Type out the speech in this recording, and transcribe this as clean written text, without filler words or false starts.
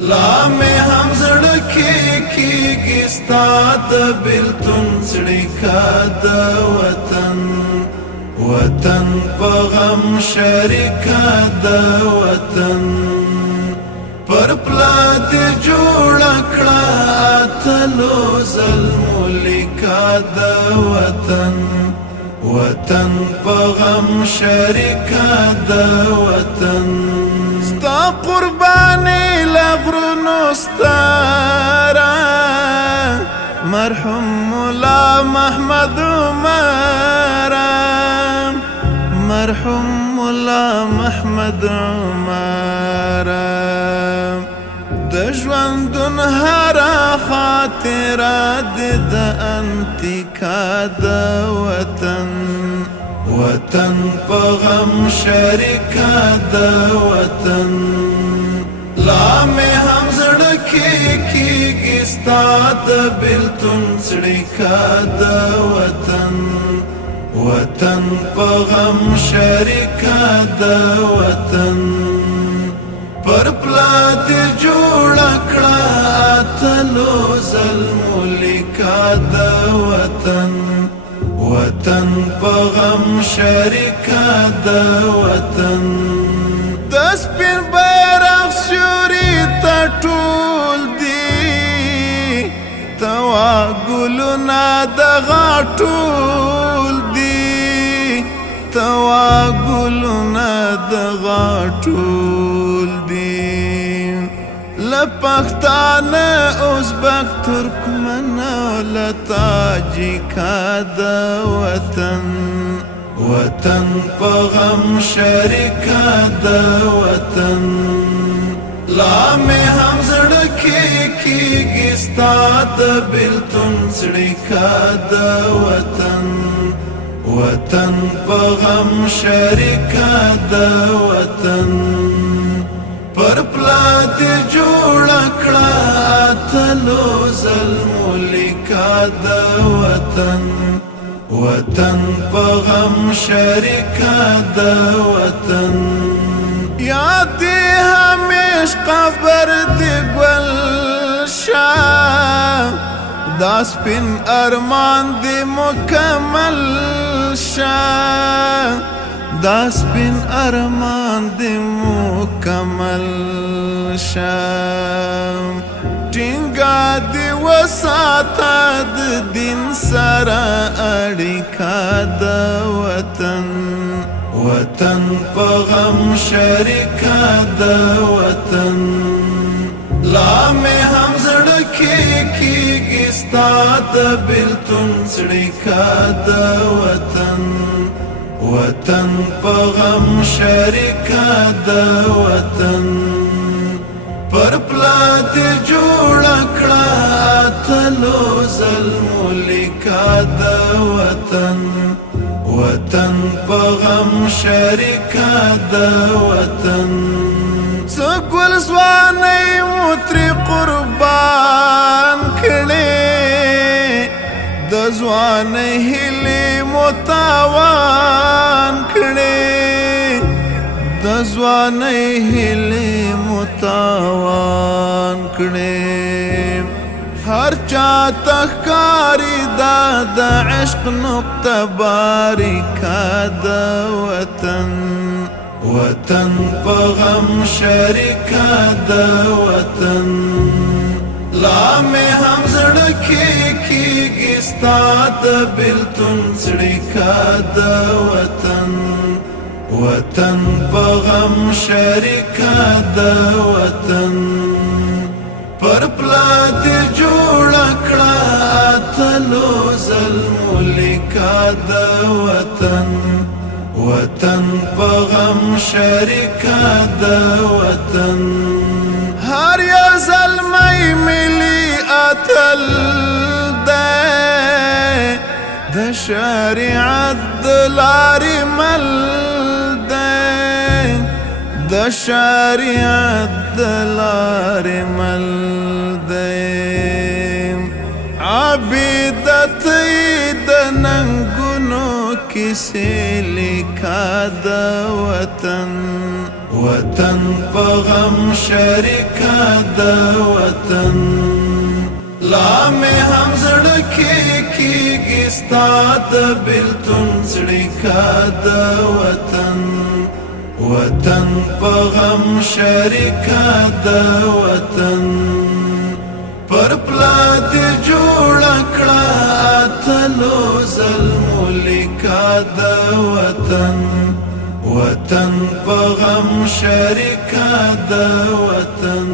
لا مې هم زړه کېږي ستا د بېلتون څړیکه د وطن وطن په غم شریکه د وطن پر پلا دې جوړه کړه اتلو ظلمو لیکه د وطن وطن په غم شریکه د وطن ستا قرباني لغرونو ستاره مرحوم مولا محمد عمر مرحوم مولا محمد عمر د ژوندون هره خاطره د انتکا د وطن وطن په غم شریکه د وطن لا مې هم زړه کېږي ستا د بېلتون څړیکه د وطن وطن په غم شریکه د وطن پر پلا دې جوړه کړه اتلو ظلمو لیکه د وطن وطن په غم شریکه د وطن د سپین بیرغ سیوري ته ټول دي توا ګلونه د غاټول دي توا ګلونه د غاټول دي لپښتانه ازبک ترکمن له تاجیکه د وطن وطن په غم شریکه د وطن لا مې هم زړه کېږي ستا د بېلتون څړیکه د وطن وطن په غم شریکه د وطن پر پلا دې جوړه کړه اتلو ظلمو لیکه د وطن وطن په غم شریکه د وطن یاد دې همیش قبر دې ګلشن دا سپین ارمان دې مکمل شه دا سپین ارمان دې مکمل شه ټینګه دې وساته د دین سره اړیکه د وطن وطن په غم شریکه د وطن لا مې هم زړه کېږي ستا د بېلتون څړیکه د وطن وطن په غم شریکه د وطن پر پلا دې جوړه کړه اتلو ظلمو لیکه د وطن وطن په غم شریکه د وطن څه ګل ځوانۍ مو ترې قربان کړې د ځوانۍ هیلې مو تاوان کړې د ځوانۍ هیلې مو تاوان کړې هر چاته ښکاري دا د عشق نقطه باریکه د وطن وطن په غم شریکه د وطن لا مې هم زړه کېږي ستا د بېلتون څړیکه د وطن وطن په غم شریکه د وطن پر پلا دې جوړه کړه اتلو ظلمو لیکه د وطن وطن په غم شریکه د وطن هر یو زلمی ملی اتل دی د شریعت د لارې مل دی د شریعت د لارې مل دی عبیدت د ننګونو کیسې لیکه د وطن وطن په غم شریکه د وطن لا مې هم زړه کې کېږي ستا د بېلتون څړیکه د وطن وطن په غم شریکه د وطن پر پلا دې جوړه کړه اتلو ظلمو لیکه د وطن وطن په غم شریکه د وطن